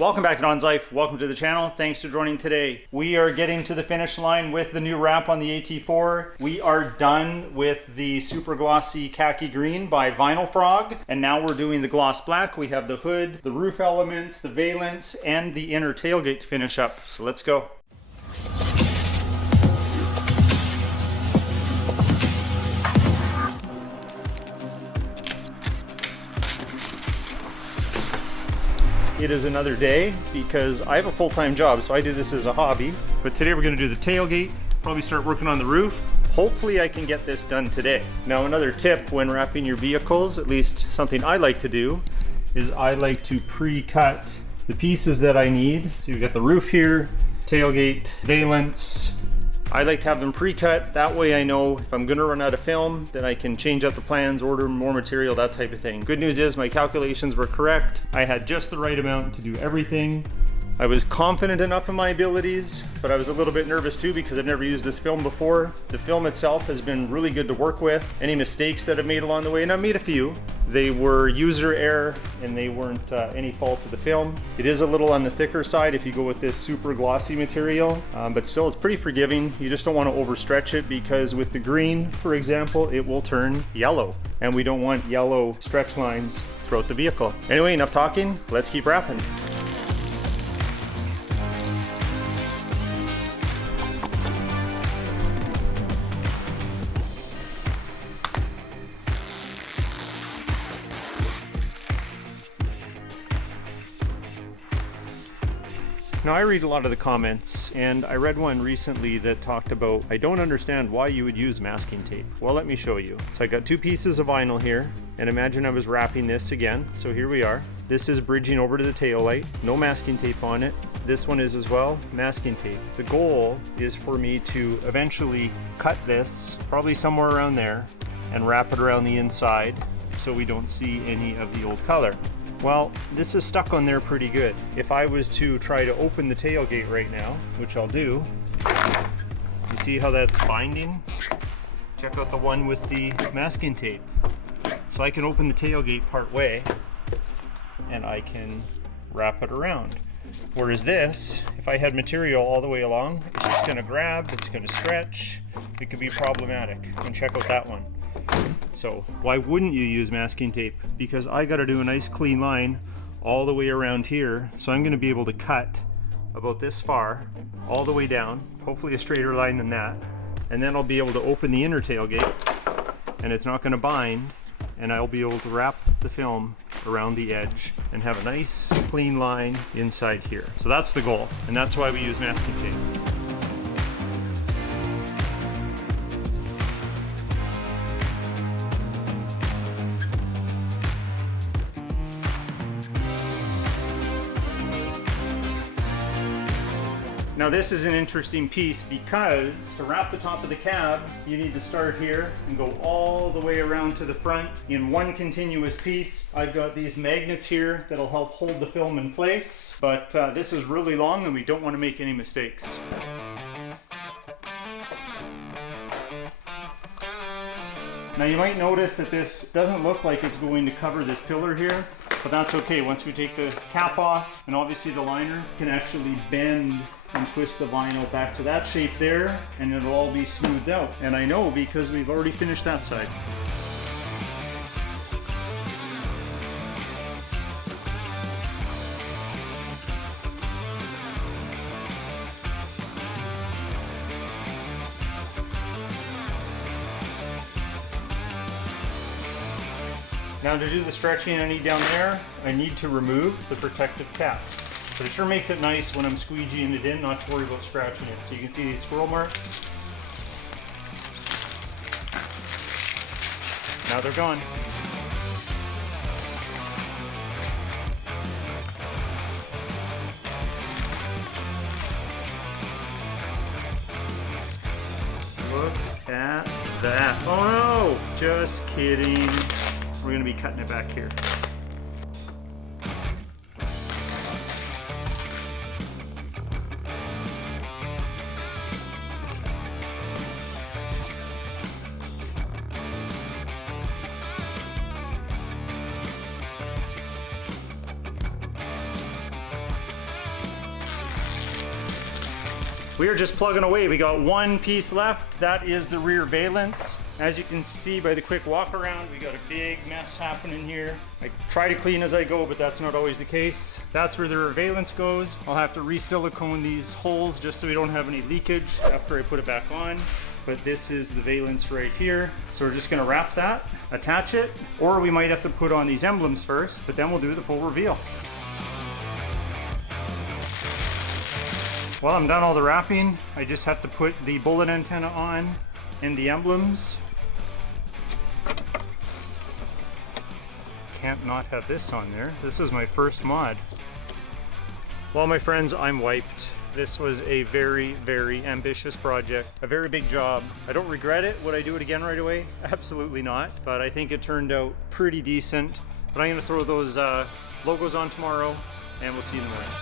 Welcome back to Don's Life. Welcome to the channel. Thanks for joining today. We are getting to the finish line with the new wrap on the AT4. We are done with the Super Glossy Khaki Green by Vinyl Frog. And now we're doing the gloss black. We have the hood, the roof elements, the valance, and the inner tailgate to finish up. So let's go. It is another day because I have a full-time job, so I do this as a hobby. But today we're gonna do the tailgate, probably start working on the roof. Hopefully I can get this done today. Now another tip when wrapping your vehicles, at least something I like to do, is I like to pre-cut the pieces that I need. So you've got the roof here, tailgate, valance. I like to have them pre-cut. That way I know if I'm gonna run out of film, then I can change out the plans, order more material, that type of thing. Good news is my calculations were correct. I had just the right amount to do everything. I was confident enough in my abilities, but I was a little bit nervous too because I've never used this film before. The film itself has been really good to work with. Any mistakes that I've made along the way, and I've made a few, they were user error and they weren't any fault of the film. It is a little on the thicker side if you go with this super glossy material, but still it's pretty forgiving. You just don't want to overstretch it because with the green, for example, it will turn yellow, and we don't want yellow stretch lines throughout the vehicle. Anyway, enough talking, let's keep wrapping. Now I read a lot of the comments, and I read one recently that talked about, I don't understand why you would use masking tape. Well, let me show you. So I got two pieces of vinyl here, and imagine I was wrapping this again. So here we are. This is bridging over to the tail light, no masking tape on it. This one is as well, masking tape. The goal is for me to eventually cut this, probably somewhere around there, and wrap it around the inside so we don't see any of the old color. Well, this is stuck on there pretty good. If I was to try to open the tailgate right now, which I'll do, you see how that's binding? Check out the one with the masking tape. So I can open the tailgate part way and I can wrap it around. Whereas this, if I had material all the way along, it's just gonna grab, it's gonna stretch, it could be problematic. And check out that one. So why wouldn't you use masking tape? Because I got to do a nice clean line all the way around here. So I'm going to be able to cut about this far all the way down, hopefully a straighter line than that. And then I'll be able to open the inner tailgate and it's not going to bind, and I'll be able to wrap the film around the edge and have a nice clean line inside here. So that's the goal, and that's why we use masking tape. Now this is an interesting piece because to wrap the top of the cab, you need to start here and go all the way around to the front in one continuous piece. I've got these magnets here that'll help hold the film in place, but this is really long and we don't want to make any mistakes. Now you might notice that this doesn't look like it's going to cover this pillar here, but that's okay. Once we take the cap off, and obviously the liner can actually bend and twist the vinyl back to that shape there, and it'll all be smoothed out. And I know because we've already finished that side. Now to do the stretching I need down there, I need to remove the protective cap. But it sure makes it nice when I'm squeegeeing it in, not to worry about scratching it. So you can see these swirl marks. Now they're gone. Look at that. Oh no! Just kidding. We're gonna be cutting it back here. We are just plugging away. We got one piece left. That is the rear valence. As you can see by the quick walk around, we got a big mess happening here. I try to clean as I go, but that's not always the case. That's where the rear valence goes. I'll have to re-silicone these holes just so we don't have any leakage after I put it back on. But this is the valence right here. So we're just gonna wrap that, attach it, or we might have to put on these emblems first, but then we'll do the full reveal. Well, I'm done all the wrapping. I just have to put the bullet antenna on and the emblems. Can't not have this on there. This is my first mod. Well, my friends, I'm wiped. This was a very, very ambitious project, a very big job. I don't regret it. Would I do it again right away? Absolutely not, but I think it turned out pretty decent. But I'm gonna throw those logos on tomorrow and we'll see you in the morning.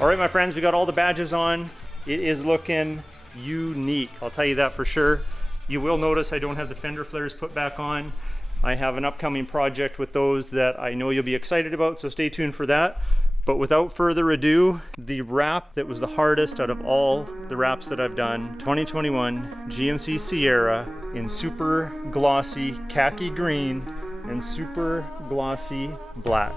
All right, my friends, we got all the badges on. It is looking unique, I'll tell you that for sure. You will notice I don't have the fender flares put back on. I have an upcoming project with those that I know you'll be excited about, so stay tuned for that. But without further ado, the wrap that was the hardest out of all the wraps that I've done, 2021 GMC Sierra in Super Glossy Khaki Green and Super Glossy Black.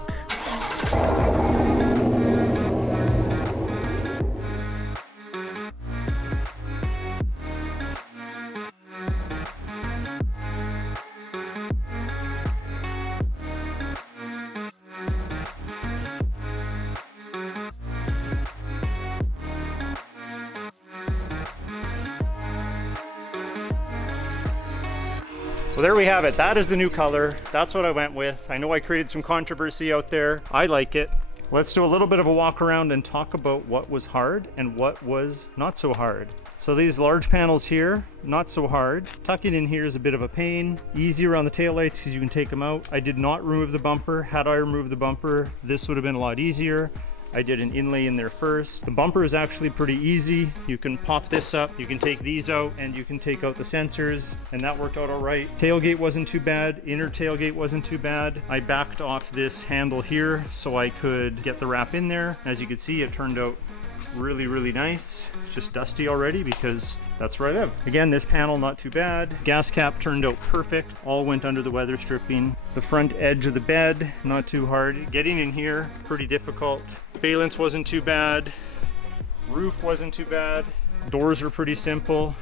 Well, there we have it. That is the new color. That's what I went with. I know I created some controversy out there. I like it. Let's do a little bit of a walk around and talk about what was hard and what was not so hard. So these large panels here, not so hard. Tucking in here is a bit of a pain. Easy around the taillights because you can take them out. I did not remove the bumper. Had I removed the bumper, this would have been a lot easier. I did an inlay in there first. The bumper is actually pretty easy. You can pop this up, you can take these out, and you can take out the sensors, and that worked out all right. Tailgate wasn't too bad, inner tailgate wasn't too bad. I backed off this handle here so I could get the wrap in there. As you can see, it turned out really, really nice. It's just dusty already because that's where I live. Again, this panel, not too bad. Gas cap turned out perfect. All went under the weather stripping. The front edge of the bed, not too hard. Getting in here, pretty difficult. Valence wasn't too bad. Roof wasn't too bad. Doors are pretty simple.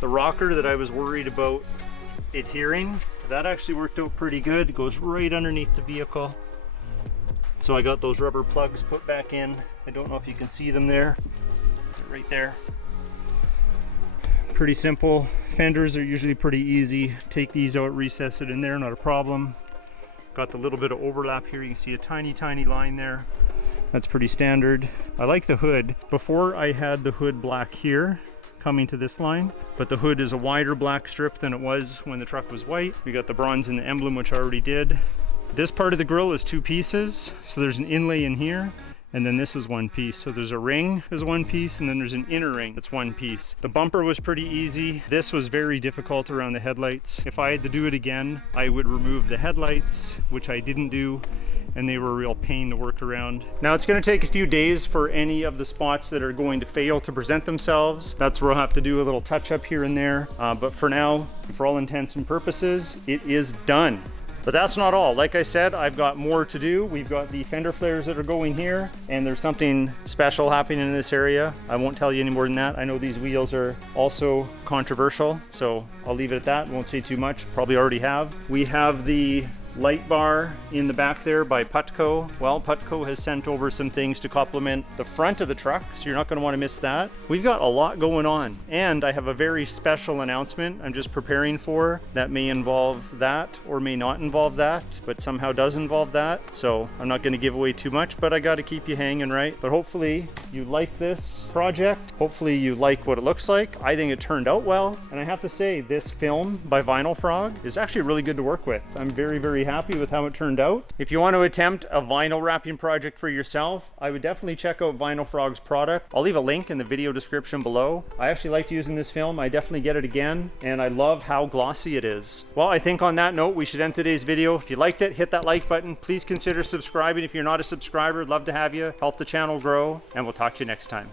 The rocker that I was worried about adhering, that actually worked out pretty good. It goes right underneath the vehicle. So I got those rubber plugs put back in. I don't know if you can see them there. They're right there. Pretty simple. Fenders are usually pretty easy. Take these out, recess it in there, not a problem. Got the little bit of overlap here. You can see a tiny, tiny line there. That's pretty standard. I like the hood. Before I had the hood black here coming to this line, but the hood is a wider black strip than it was when the truck was white. We got the bronze in the emblem, which I already did. This part of the grille is two pieces. So there's an inlay in here, and then this is one piece. So there's a ring is one piece, and then there's an inner ring that's one piece. The bumper was pretty easy. This was very difficult around the headlights. If I had to do it again, I would remove the headlights, which I didn't do, and they were a real pain to work around. Now it's gonna take a few days for any of the spots that are going to fail to present themselves. That's where I'll have to do a little touch up here and there. But for now, for all intents and purposes, it is done. But that's not all. Like I said, I've got more to do. We've got the fender flares that are going here, and there's something special happening in this area. I won't tell you any more than that. I know these wheels are also controversial, so I'll leave it at that. Won't say too much, probably already have. We have the light bar in the back there by Putco. Well, Putco has sent over some things to complement the front of the truck, so you're not going to want to miss that. We've got a lot going on, and I have a very special announcement I'm just preparing for that may involve that or may not involve that, but somehow does involve that. So I'm not going to give away too much, but I got to keep you hanging, right? But hopefully you like this project. Hopefully you like what it looks like. I think it turned out well, and I have to say this film by Vinyl Frog is actually really good to work with. I'm very, very happy with how it turned out. If you want to attempt a vinyl wrapping project for yourself, I would definitely check out Vinyl Frog's product. I'll leave a link in the video description below. I actually liked using this film. I definitely get it again, and I love how glossy it is. Well, I think on that note, we should end today's video. If you liked it, hit that like button. Please consider subscribing if you're not a subscriber. Love to have you. Help the channel grow, and we'll talk to you next time.